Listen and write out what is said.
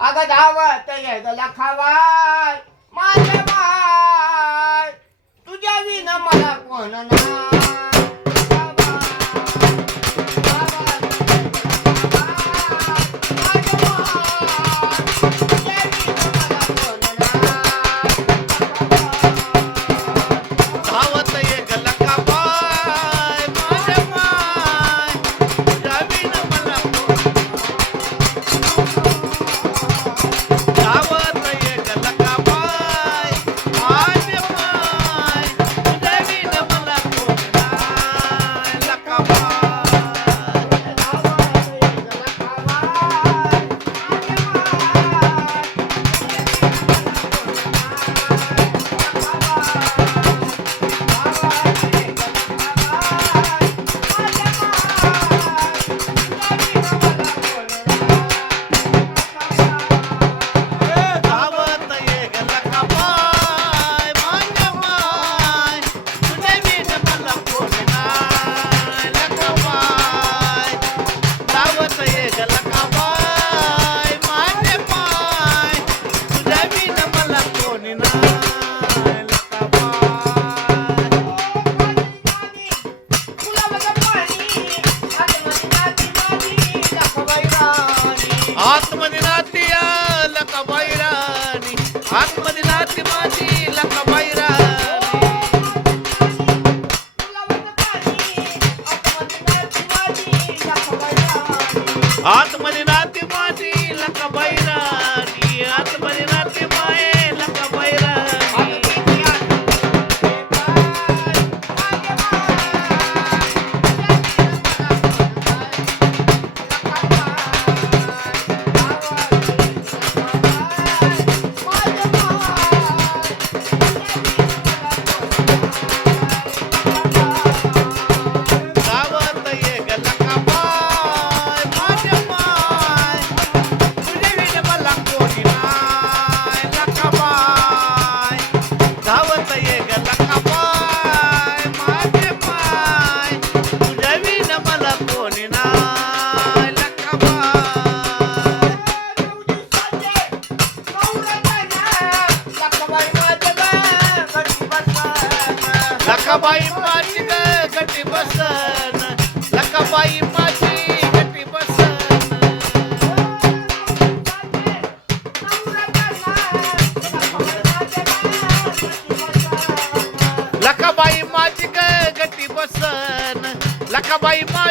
अगं धावत गेला खावाय माझ्या माय तुझ्या विन मला कोण नाही आतमध्ये नाती लकाबाई राणी आतमध्ये नाती माझी लकाबाई राणी आतमध्ये नाती माझी लकाबाई राणी आतमध्ये नाती माये लकाबाई राणी लकाबाई माझी गटी बसन लकाबाई माझी गटी बसन लकाबाई माझी गटी बसन लकाबाई माझी